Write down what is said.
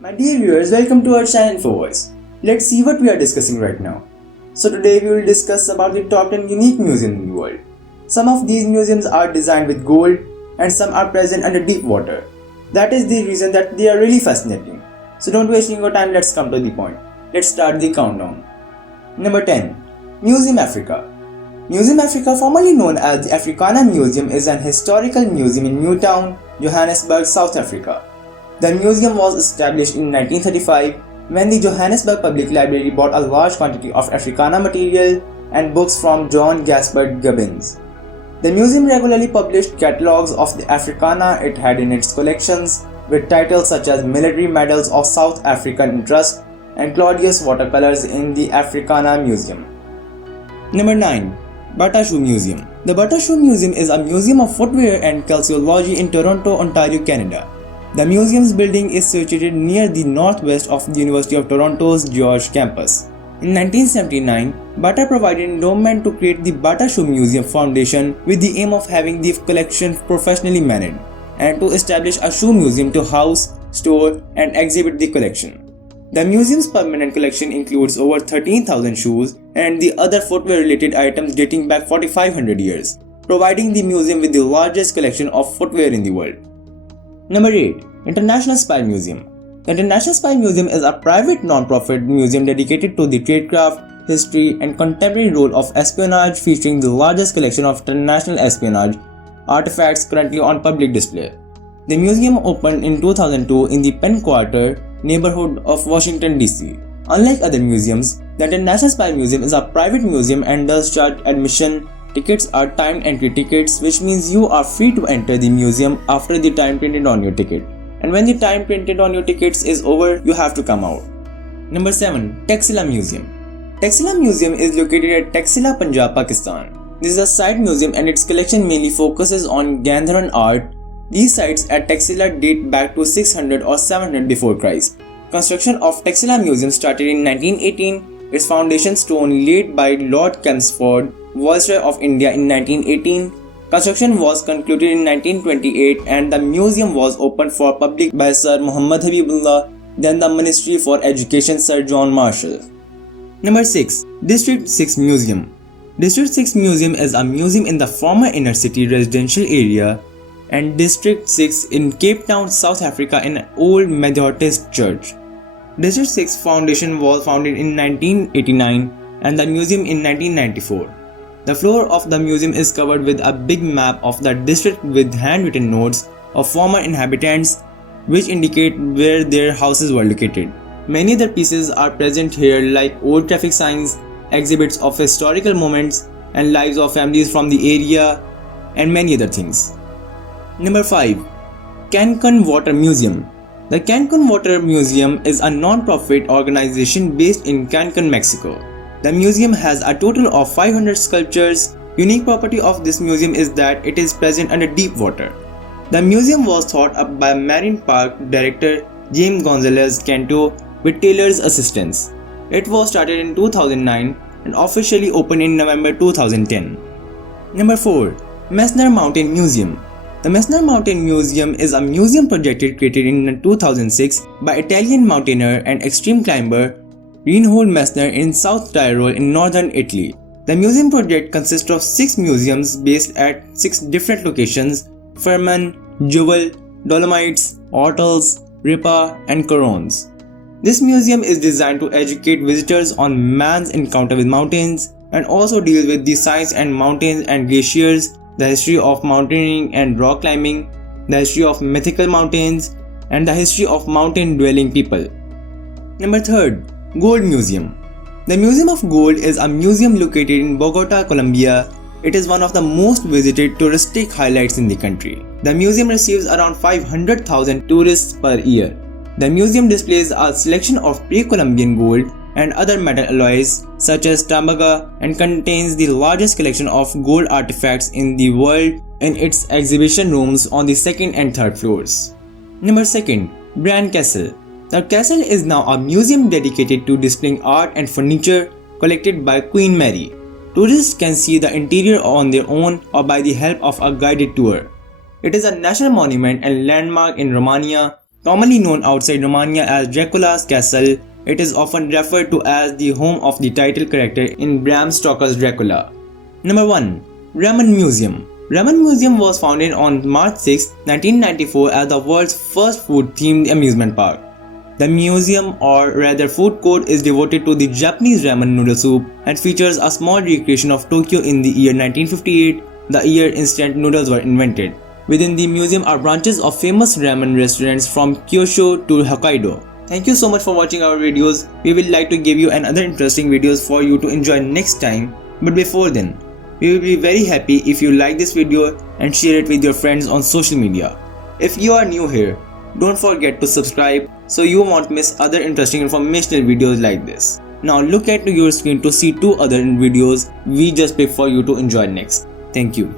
My dear viewers, welcome to our channel InfoVoice. Let's see what we are discussing right now. So today we will discuss about the top 10 unique museums in the world. Some of these museums are designed with gold and some are present under deep water. That is the reason that they are really fascinating. So don't waste your time, let's come to the point. Let's start the countdown. Number 10. Museum Africa. Museum Africa, formerly known as the Africana Museum, is an historical museum in Newtown, Johannesburg, South Africa. The museum was established in 1935 when the Johannesburg Public Library bought a large quantity of Africana material and books from John Gaspard Gubbins. The museum regularly published catalogues of the Africana it had in its collections, with titles such as Military Medals of South African Interest and Claudius Watercolors in the Africana Museum. Number 9. Bata Shoe Museum. The Bata Shoe Museum is a museum of footwear and calceology in Toronto, Ontario, Canada. The museum's building is situated near the northwest of the University of Toronto's George campus. In 1979, Bata provided endowment to create the Bata Shoe Museum Foundation with the aim of having the collection professionally managed and to establish a shoe museum to house, store, and exhibit the collection. The museum's permanent collection includes over 13,000 shoes and the other footwear-related items dating back 4,500 years, providing the museum with the largest collection of footwear in the world. Number 8. International Spy Museum. The International Spy Museum is a private non-profit museum dedicated to the tradecraft, history, and contemporary role of espionage, featuring the largest collection of international espionage artifacts currently on public display. The museum opened in 2002 in the Penn Quarter neighborhood of Washington, D.C. Unlike other museums, the International Spy Museum is a private museum and does charge admission. Tickets are timed entry tickets, which means you are free to enter the museum after the time printed on your ticket. And when the time printed on your tickets is over, you have to come out. Number 7. Taxila Museum. Taxila Museum is located at Taxila, Punjab, Pakistan. This is a site museum and its collection mainly focuses on Gandharan art. These sites at Taxila date back to 600 or 700 before Christ. Construction of Taxila Museum started in 1918. Its foundation stone laid by Lord Chelmsford, Viceroy of India, in 1918. Construction was concluded in 1928 and the museum was opened for public by Sir Muhammad Habibullah, then the Ministry for Education Sir John Marshall. Number 6. District 6 Museum. District 6 Museum is a museum in the former inner city residential area and District 6 in Cape Town, South Africa, in an old Methodist church. District 6 Foundation was founded in 1989 and the museum in 1994. The floor of the museum is covered with a big map of the district with handwritten notes of former inhabitants which indicate where their houses were located. Many other pieces are present here like old traffic signs, exhibits of historical moments and lives of families from the area, and many other things. Number 5. Cancun Water Museum. The Cancun Water Museum is a non-profit organization based in Cancun, Mexico. The museum has a total of 500 sculptures. Unique property of this museum is that it is present under deep water. The museum was thought up by Marine Park Director James Gonzalez Canto with Taylor's assistance. It was started in 2009 and officially opened in November 2010. Number 4. Messner Mountain Museum. The Messner Mountain Museum is a museum project created in 2006 by Italian mountaineer and extreme climber Reinhold Messner in South Tyrol in northern Italy. The museum project consists of 6 museums based at 6 different locations: Ferman, Jewel, Dolomites, Ortles, Ripa, and Corons. This museum is designed to educate visitors on man's encounter with mountains and also deals with the science and mountains and glaciers, the history of mountaineering and rock climbing, the history of mythical mountains, and the history of mountain-dwelling people. Number 3. Gold Museum. The Museum of Gold is a museum located in Bogota, Colombia. It is one of the most visited touristic highlights in the country. The museum receives around 500,000 tourists per year. The museum displays a selection of pre-Columbian gold and other metal alloys such as tambaga and contains the largest collection of gold artifacts in the world in its exhibition rooms on the 2nd and 3rd floors. Number 2. Bran Castle. The castle is now a museum dedicated to displaying art and furniture collected by Queen Mary. Tourists can see the interior on their own or by the help of a guided tour. It is a national monument and landmark in Romania, Commonly known outside Romania as Dracula's Castle, it is often referred to as the home of the title character in Bram Stoker's Dracula. Number 1. Ramen Museum. Ramen Museum was founded on March 6, 1994 as the world's first food-themed amusement park. The museum, or rather food court, is devoted to the Japanese ramen noodle soup and features a small recreation of Tokyo in the year 1958, the year instant noodles were invented. Within the museum are branches of famous ramen restaurants from Kyushu to Hokkaido. Thank you so much for watching our videos. We will like to give you another interesting videos for you to enjoy next time. But before then, we will be very happy if you like this video and share it with your friends on social media. If you are new here, don't forget to subscribe so you won't miss other interesting informational videos like this. Now look at your screen to see 2 other videos we just picked for you to enjoy next. Thank you.